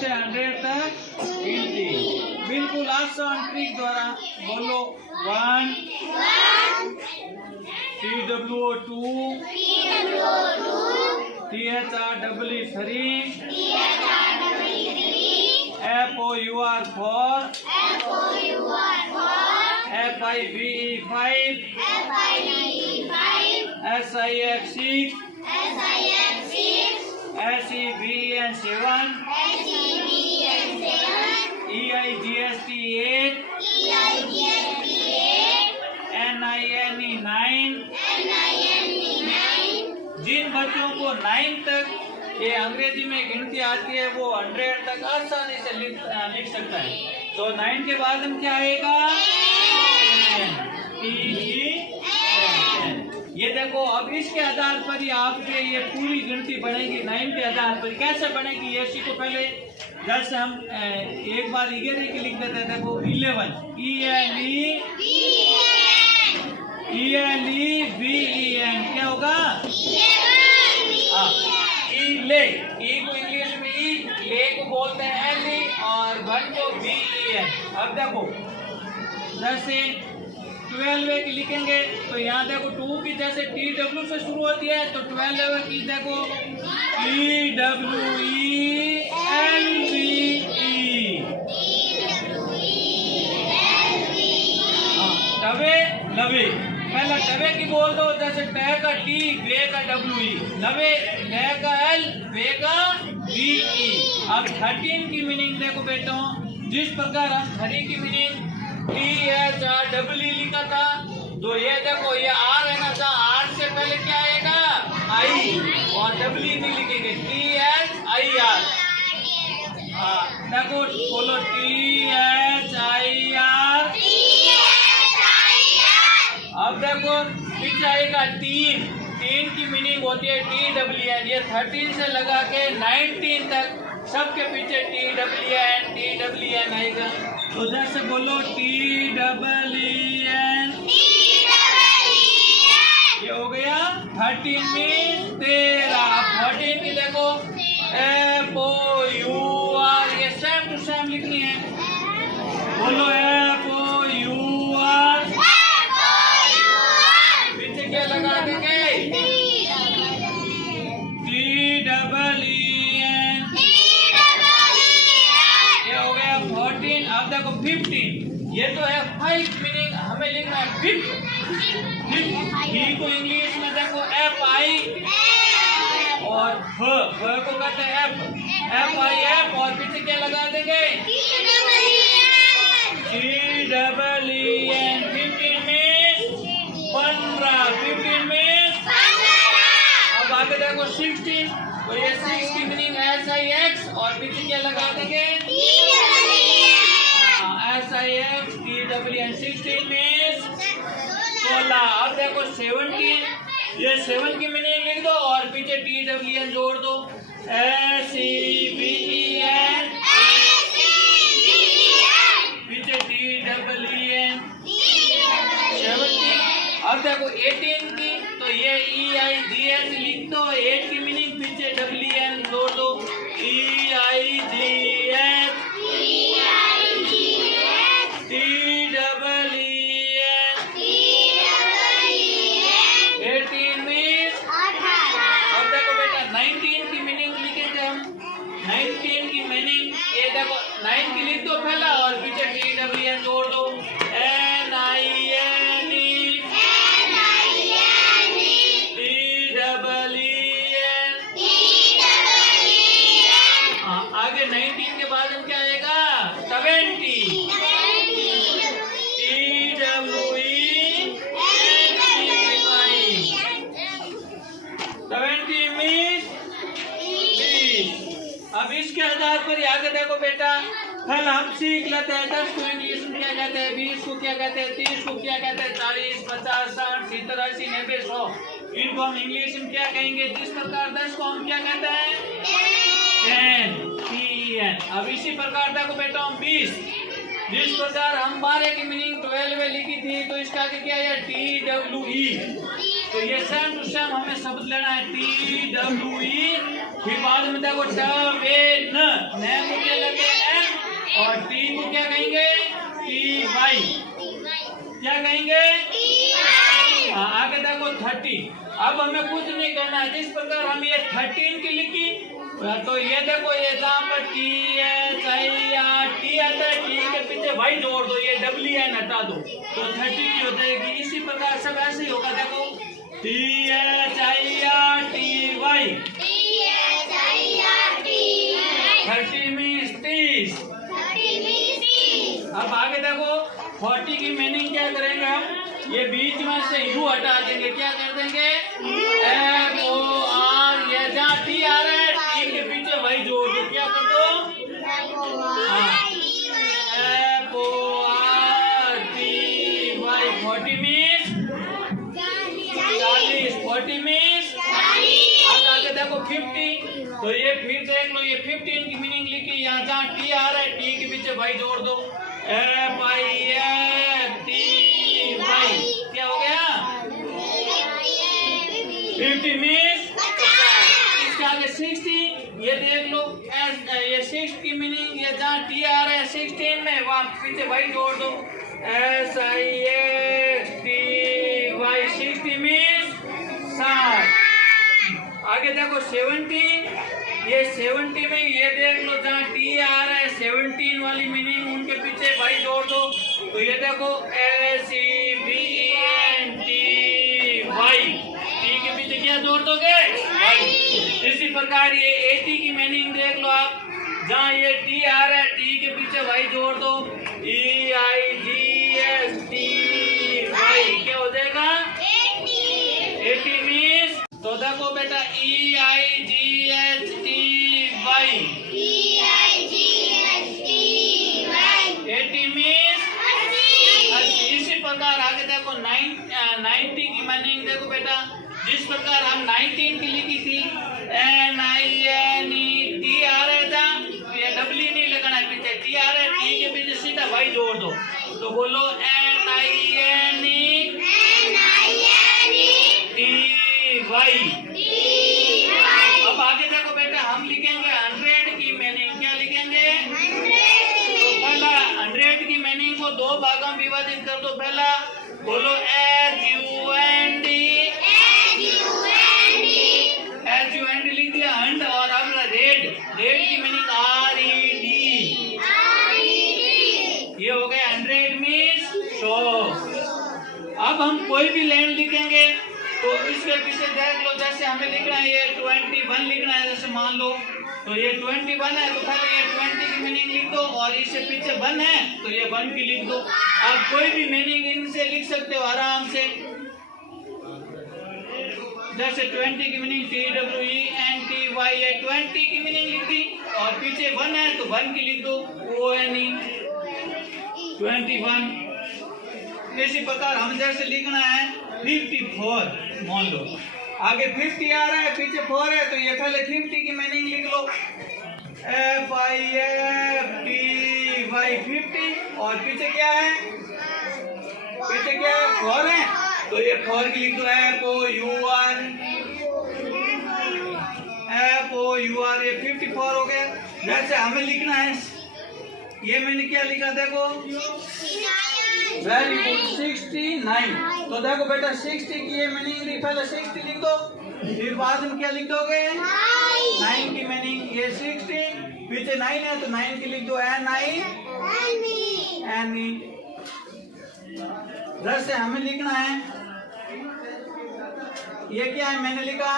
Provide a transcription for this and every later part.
से 100 तक गिनती। बिल्कुल आसान ट्रिक द्वारा बोलो 1 TWO 2 THREE 3 FOUR 4 FIVE 5 SIF 6 SEVEN 7 EIGST 8 NINE 9। जिन बच्चों को 9 तक ये अंग्रेजी में गिनती आती है वो 100 तक आसानी से लिख सकता है। तो 9 के बाद हम क्या आएगा? ये देखो, अब इसके आधार पर ही आपके ये पूरी गिनती बनेगी। 9 के आधार पर कैसे बनेगी ये सीखो। पहले जैसे हम एक बार 11 की लिख देते हैं। देखो 11 ELEVEN क्या होगा? ले, ई को इंग्लिश में ई, ले को बोलते हैं एली और 1 को BEN। अब देखो जैसे 12 की लिखेंगे तो यहाँ देखो 2 की जैसे TW से शुरू होती है तो 12 की देखो TWELVE। टवे लवे, पहला टवे की बोल दो। जैसे टे का T, वे का WE, लवे ले का L, वे का BE। अब 13 की मीनिंग देखो बेटों, जिस प्रकार हम 3 की मीनिंग THREE लिखा था तो ये देखो ये R है ना, था R से पहले क्या आएगा? I और W नहीं लिखेंगे, THIR। देखो बोलो THIR। अब देखो पीछे आएगा 3 की मीनिंग होती है TWN। ये 13 से लगा के 19 तक सबके पीछे TWN आएगा। तो जैसे बोलो TWN, ये हो गया 13 में 13। 14 की देखो FOUR, ये सेम टू सेम लिखनी है। बोलो FOUR, पीछे क्या लगा देंगे? TWEN, ये हो गया 14। अब देखो 15, ये तो है 5 मीनिंग, हमें लिखना है 5 को इंग्लिश में देखो FI और फ को कहते हैं FIF और पीछे क्या लगा देंगे? TWEN। 15 में 15, 15 में। अब आगे देखो 16, तो ये 6 की मीनिंग SIX और पीछे क्या लगा देंगे? SIX TWN। 16 में 16। अब देखो 17, ये 7 की मीनिंग लिख दो और पीछे TWN जोड़ दो। SEVEN, पीछे TWN। 17। अब देखो 18 की, तो ये EIGS लिख दो। 8 की मीनिंग पीछे WN जोड़ दो। EIGS TWEN। 18 में। अब देखो बेटा 19 की मीनिंग लिखेंगे हम। 19 की मीनिंग ये देखो 9 की लिख दो पहला और पीछे TWN जोड़ दो। आगे 19 के बाद हम क्या आएगा? 70 में 20। अब इसके आधार पर आगे देखो बेटा, कल हम सीख लेते हैं 10 को इंग्लिश में क्या कहते हैं, 20 को क्या कहते हैं, 30 को क्या कहते हैं, 40, 50, 60, 70, 80, 90, 100 इनको हम इंग्लिश में क्या कहेंगे। जिस प्रकार 10 को हम क्या कहते हैं? 10। अब इसी प्रकार देखो बेटा हम 20, जिस प्रकार हम 12 की मीनिंग 12 में लिखी थी तो इसका आगे क्या है? TWE। तो ये सेम टू सेम हमें शब्द लेना है TWE। फिर बाद में देखो TWN, 30। अब हमें कुछ नहीं करना है, जिस प्रकार हम ये 13 की लिखी तो ये देखो ये जहाँ पर टी है टी आता है, टी के पीछे वाई जोड़ दो, ये डब्ल्यू एन हटा दो तो 30 की हो जाएगी। इसी प्रकार सब ऐसे ही होगा, देखो टी टी वाई 30 मीन्स 30। अब आगे देखो 40 की मीनिंग क्या करेंगे हम, ये बीच में से यू हटा देंगे, क्या कर देंगे FOR, ये जहाँ टी आ रहा है टी के पीछे वही जोड़ दो, क्या कर दो FORTY। 40 मीन्स 40, 40 मीन्स आगे देखो 50, तो ये फिर देख लो ये 15 की मीनिंग लिखी, यहाँ जहाँ टी आ रहा है टी के पीछे भाई जोड़ दो FIFTY। क्या हो गया 50 मीन्स। इसके आगे 60, ये देख लो ये 6 की मीनिंग, ये जहाँ टी आ रहा है 16 में वहाँ पीछे भाई जोड़ दो SIXTY। 60 मीन्स 60। आगे देखो 17, ये 70 में ये देख लो जहाँ टी आ रहा है 17 वाली मीनिंग, उनके पीछे भाई जोड़ दो तो ये देखो SEVENTY। टी के पीछे क्या जोड़ दोगे भाई। इसी प्रकार ये 80 की मीनिंग देख लो आप, जहाँ ये टी आ रहा है टी के पीछे भाई जोड़ दो EIGSTY। क्या हो जाएगा 80 मीन्स। तो देखो बेटा EIGHTY 80 मीन्स। इसी प्रकार आगे देखो 90 की मीनिंग देखो बेटा, जिस प्रकार हम 19 की लिखी थी NINET आ रहा था, ये डब्ल्यू नहीं लगाना है, पीछे टी आ रहा है टी के पीछे सीधा भाई जोड़ दो तो बोलो NINETY। अब आगे देखो बेटा हम लिखेंगे 100 की मीनिंग, क्या लिखेंगे तो पहला 100 की मीनिंग को दो भागों में विभाजित कर दो। पहला बोलो HUND लिख दिया हंड, और अब रेड की मीनिंग RED, ये हो गया 100 मीन्स 100। अब हम कोई भी लाइन लिखेंगे तो इसके पीछे देख लो, जैसे हमें लिखना है ये 21 लिखना है, जैसे मान लो तो ये 21 है तो पहले ये 20 की मीनिंग लिख दो, और इससे पीछे 1 है तो ये 1 की लिख दो। आप कोई भी मीनिंग इनसे लिख सकते हो आराम से, जैसे 20 की मीनिंग TWENTY, ये 20 की मीनिंग लिख दी, और पीछे 1 है तो 1 की लिख दो ONE 21। इसी प्रकार हम जैसे लिखना है 54, मान लो आगे 50 आ रहा है पीछे 4 है तो ये पहले 50 की मीनिंग लिख लो FIFTY 50, और पीछे क्या है 4 है तो ये 4 की लिख दो FOUR, ये 54 हो गया। जैसे हमें लिखना है, ये मैंने क्या लिखा देखो वेरी गुड 69। तो देखो बेटा 60 की ये मीनिंग लिख, पहले 60 लिख दो, फिर बाद में क्या लिख दोगे 9 की मीनिंग, ये 60 पीछे 9 है तो 9 की लिख दो NINE। जैसे हमें लिखना है, ये क्या है मैंने लिखा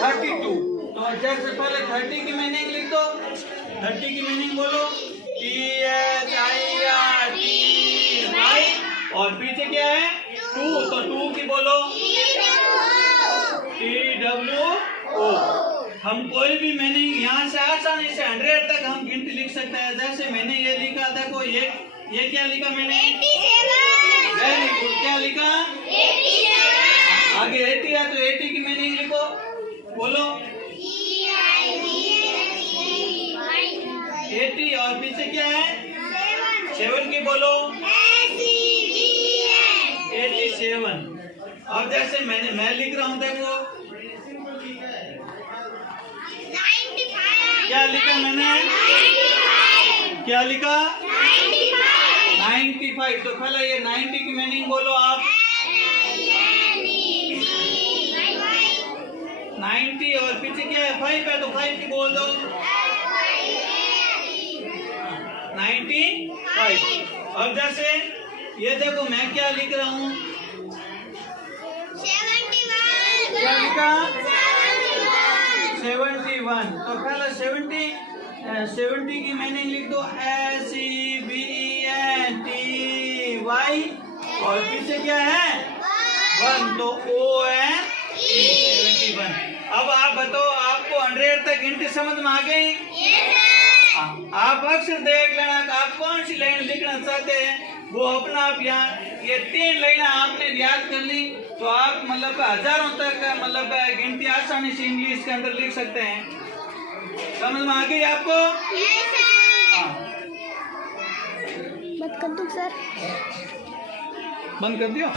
32, तो जैसे पहले 30 की मीनिंग लिख दो, 30 की मीनिंग बोलो THIRTY, और पीछे क्या है 2, तो 2 की बोलो TWO। हम कोई भी मीनिंग यहाँ से आसानी से 100 तक हम गिनती लिख सकते हैं। जैसे मैंने ये लिखा देखो, ये क्या लिखा मैंने 87। वेरी गुड, क्या लिखा 87। आगे 80 है तो 80 की मीनिंग लिखो, बोलो 80, और पीछे क्या है 7 की बोलो 87। और जैसे मैं लिख रहा हूँ देखो क्या लिखा मैंने 95। क्या लिखा 95। 95। तो पहले ये 90 की मीनिंग बोलो आप 90 और पीछे क्या है 5 है तो 5 की बोल दो 95। अब जैसे ये देखो मैं क्या लिख रहा हूँ, क्या लिखा 71। तो पहला 70 की मीनिंग लिख दो SEVENTY और पीछे क्या है 1 तो ONE 71। अब आप बताओ आपको 100 तक गिनती समझ में आ गई? आप अक्सर देख लेना कि आप कौन सी लाइन लिखना चाहते हैं, वो अपना आप यहाँ ये 3 लाइन आपने याद कर ली तो आप मतलब हजारों तक मतलब गिनती आसानी से इंग्लिश के अंदर लिख सकते हैं। समझ में आ गई आपको? हाँ। बंद कर दूं सर? बंद कर दियो।